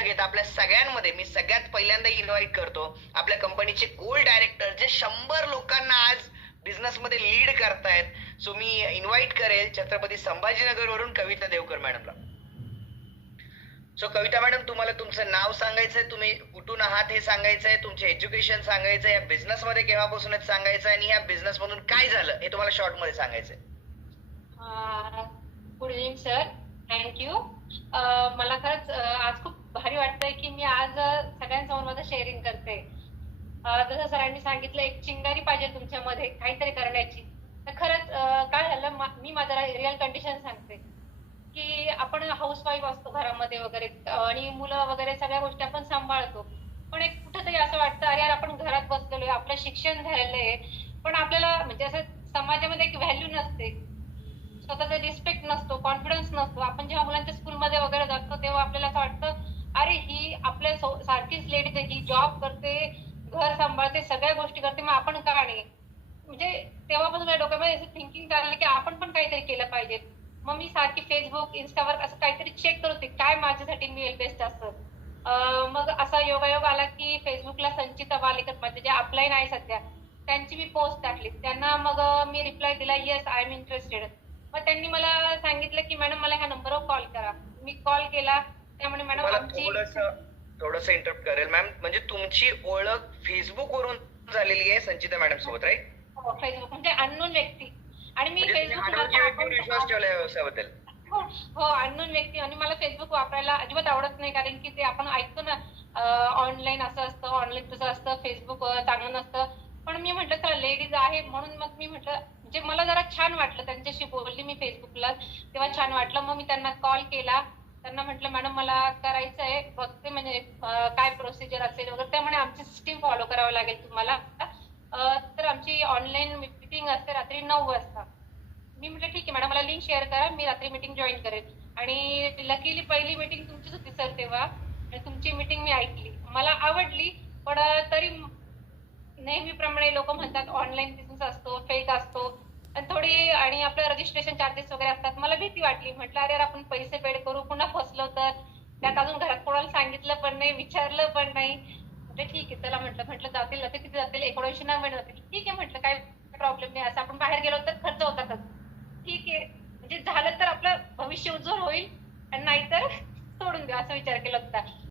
न घेता आपल्या सगळ्यांमध्ये मी सगळ्यात पहिल्यांदा इन्व्हाइट करतो आपल्या कंपनीचे गोल्ड डायरेक्टर जे 100 लोकांना आज बिझनेस मध्ये लीड करतायत. सो मी इन्व्हाइट करेल छत्रपती संभाजीनगर वरून कविता देवकर मॅडमला. सो कविता मॅडम, तुम्हाला तुमचं नाव सांगायचंय, तुम्ही कुठून आहात हे सांगायचंय, तुमचे एज्युकेशन सांगायचंय, या बिझनेस मध्ये केव्हापासून सांगायचंय आणि या बिझनेस मधून काय झालं हे तुम्हाला शॉर्ट मध्ये सांगायचंय. Good evening sir, thank you. मला खरंच आज खूप भारी वाटतंय की मी आज सगळ्यांसमोर माझं शेअरिंग करते. जसं सरांनी सांगितलं, एक चिंगारी पाहिजे तुमच्यामध्ये काहीतरी करण्याची. तर खरंच काय झालं, मी माझं रिअल कंडिशन सांगते की आपण हाऊसवाईफ असतो घरामध्ये वगैरे आणि मुलं वगैरे सगळ्या गोष्टी आपण सांभाळतो. पण एक कुठंतरी असं वाटतं, अरे यार आपण घरात बसलेलो आहे, आपलं शिक्षण झालेलं आहे, पण आपल्याला म्हणजे असं समाजामध्ये एक व्हॅल्यू नसते, स्वतःचा रिस्पेक्ट नसतो, कॉन्फिडन्स नसतो. आपण जेव्हा मुलांच्या स्कूलमध्ये वगैरे जातो तेव्हा आपल्याला असं वाटतं, अरे ही आपल्या सारखीच लेडीज आहे, ही जॉब करते, घर सांभाळते, सगळ्या गोष्टी करते, मग आपण का नाही. म्हणजे तेव्हापासून माझ्या डोक्यामध्ये असं थिंकिंग चाललं की आपण पण काहीतरी केलं पाहिजे. मग मी सारखी फेसबुक, इन्स्टावर असं काहीतरी चेक करत होते काय माझ्यासाठी मिळेल बेस्ट असतं. मग असा योगायोग आला की फेसबुकला संचिता वालेकर, माझे जे अपलाईन आहे सध्या, त्यांची मी पोस्ट टाकली. त्यांना मग मी रिप्लाय दिला, येस आय एम इंटरेस्टेड. मग त्यांनी मला सांगितलं की मॅडम मला ह्या नंबरवर कॉल करा. मी कॉल केला, त्यामुळे मॅडम आमची थोडस इंटरप्ट करेल मॅम, म्हणजे तुमची ओळख फेसबुक वरून झालेली आहे संचिता मॅडम सोबत, राईट? फेसबुक म्हणजे अननोन व्यक्ती, आणि मी फेसबुक विश्वास ठेवला व्यवसायाबद्दल. हो, अननोन व्यक्ती. आणि मला फेसबुक वापरायला अजिबात आवडत नाही, कारण की ते आपण ऐकतो ना, ऑनलाईन असं असतं, ऑनलाईन तसं असतं, फेसबुक चांगलं नसतं. पण मी म्हटलं चला लेडीज आहे म्हणून मग मी म्हटलं, म्हणजे मला जरा छान वाटलं, त्यांच्याशी बोलली मी फेसबुकला तेव्हा छान वाटलं. मग मी त्यांना कॉल केला, त्यांना म्हटलं मॅडम मला करायचं आहे, बघते म्हणजे काय प्रोसिजर असेल वगैरे. त्यामुळे आमची सिस्टीम फॉलो करावं लागेल तुम्हाला. तर आमची ऑनलाईन मीटिंग असते रात्री 9 वाजता. मी म्हटलं ठीक आहे मॅडम, मला लिंक शेअर करा, मी रात्री मीटिंग जॉईन करेन. आणि लकीली पहिली मीटिंग तुमचीच होती सर तेव्हा, आणि तुमची मीटिंग मी ऐकली, मला आवडली. पण तरी नेहमीप्रमाणे लोक म्हणतात ऑनलाईन बिझनेस असतो, फेक असतो, आणि थोडी आणि आपलं रजिस्ट्रेशन चार्जेस वगैरे असतात. मला भीती वाटली, म्हटलं अरे आपण पैसे पेड करू, पुन्हा फसलो तर. त्यात अजून घरात कोणाला सांगितलं पण नाही, विचारलं पण नाही. म्हणजे ठीक आहे चला, म्हटलं जातील किती जातील, 1999 जातील, ठीक आहे म्हटलं, काय प्रॉब्लेम नाही. असं आपण बाहेर गेलो तर खर्च होतातच, ठीक आहे. म्हणजे झालं तर आपलं भविष्य उज्ज्वल होईल, आणि नाहीतर सोडून देऊ, असा विचार केला होता.